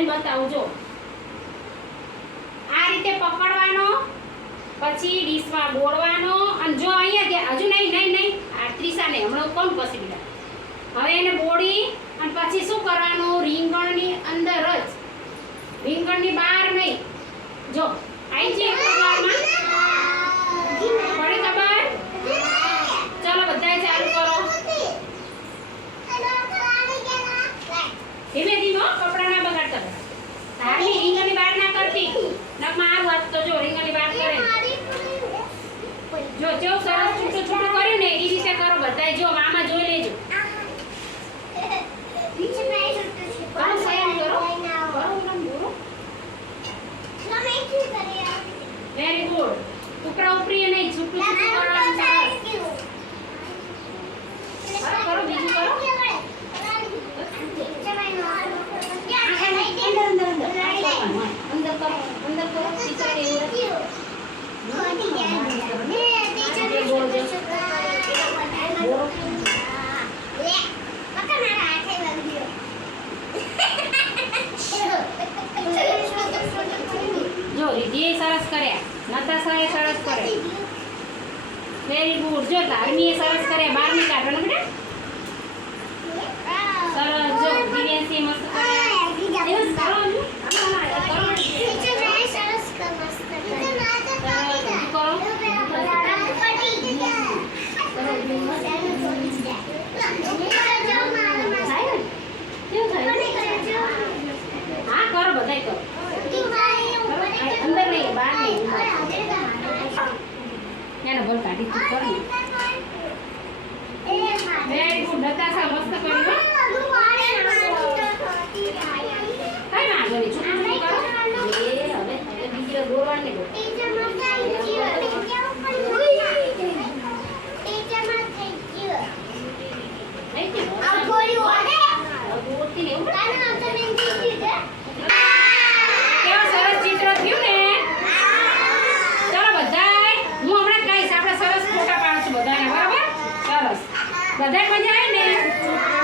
કરીને બતાવજો. આ રીતે પકડવાનો, પછી ડીશમાં બોળવાનો અને જો અહીંયા હજુ નહીં નહીં નહીં, આ ત્રીસાને હમણાં કોણ પસી દીધા હવે એને બોળી, અને પછી શું કરવાનું? રીંગણની અંદર જ. રીંગણની બહાર નહીં. જો આવી છે પડે ખબર? ચલો ચાલુ કરો. ધીમે બધા. તારની રીંગણની બહાર ના કરતી. નકમાં આ વાત તો જો, રીંગણની બહાર કરે. જો જો, સરસ છૂટું છૂટું કર્યું ને એ રીતે કરો બધાય. જો, મામા જોઈ લેજો. કરો. કરો કરો વેરી ગુડ ટુકડા ઉપરી નહીં છૂટું છૂટું કરવાનું સરસ કરો કરો બીજું કરો અંદર અંદર અંદર આ કરવાનું, હા. અંદર કરો અંદર કરો ખીચડી એવું જો સરસ સરસ કર્યા. નતાશાએ સરસ કરે વેરી ગુડ જો ધાર્મીએ સરસ કર્યા. બારમી કાઢો ને બેટા. સરસ. જો દિવ્યાંશીએ મસ્ત કર્યા એવું જ કરો હજુ. આમાં ના, કરો ને. સરસ, બીજું કરો થાય ને કેવું થાય હા કરો બધાય કરો અંદર નહીં બહાર નહીં એને બોલ કાઢી તું કર. ને વેરી ગુડ નતાશા મસ્ત કર્યું હો. કઈ વાંધો નહીં છૂટું છૂટું કરો એ હવે હવે બીજી દોરવાનું નહીં બોલ. નહીં તે બોલ. હવે દોરતી ને એવું કેવા સરસ ચિત્ર થયું ને ચાલો બધાય હું હમણાં જ કહીશ આપણે સરસ ફોટા પાડશું બધાને બરાબર સરસ બધાય મજા આવે ને?